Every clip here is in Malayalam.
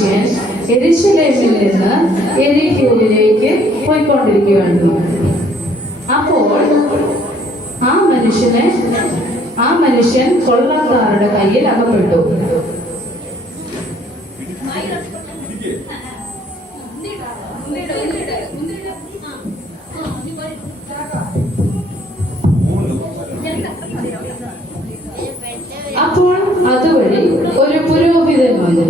മനുഷ്യൻ യെരൂശലേമിൽ നിന്ന് യെരിഹോവിലേക്ക് പോയിക്കൊണ്ടിരിക്കുകയായിരുന്നു. അപ്പോൾ ആ മനുഷ്യൻ കൊള്ളക്കാരുടെ കയ്യിൽ അകപ്പെട്ടു. അപ്പോൾ അതുവഴി ഒരു പുരോഹിതൻ വന്നു.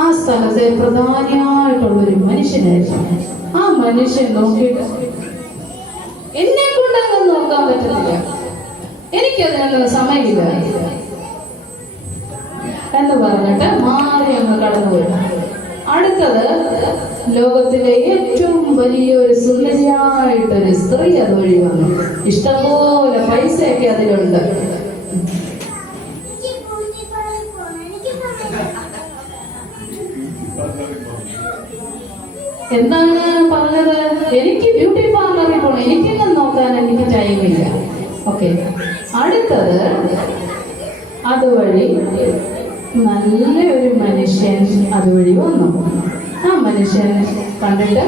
ആ സ്ഥലത്തെ പ്രധാനമായിട്ടുള്ളൊരു മനുഷ്യനായിരുന്നു. ആ മനുഷ്യൻ നോക്കിയിട്ട് എന്നെ കൊണ്ടങ്ങ് നോക്കാൻ പറ്റത്തില്ല, എനിക്കതിനുള്ള സമയമില്ല എന്ന് പറഞ്ഞിട്ട് മാറി അങ്ങ് കടന്നുപോയി. അടുത്തത് ലോകത്തിലെ ഏറ്റവും വലിയൊരു സുന്ദരിയായിട്ടൊരു സ്ത്രീ അതുവഴി വന്നു. ഇഷ്ടംപോലെ പൈസയൊക്കെ അതിലുണ്ട്. എന്താണ് പറഞ്ഞത്? എനിക്ക് ബ്യൂട്ടി പാർലറിൽ പോകണം, എനിക്കൊന്നും നോക്കാൻ എനിക്ക് ടൈമില്ല. ഓക്കെ, അടുത്തത് അതുവഴി നല്ലൊരു മനുഷ്യൻ അതുവഴി വന്നു. ആ മനുഷ്യൻ കണ്ടിട്ട്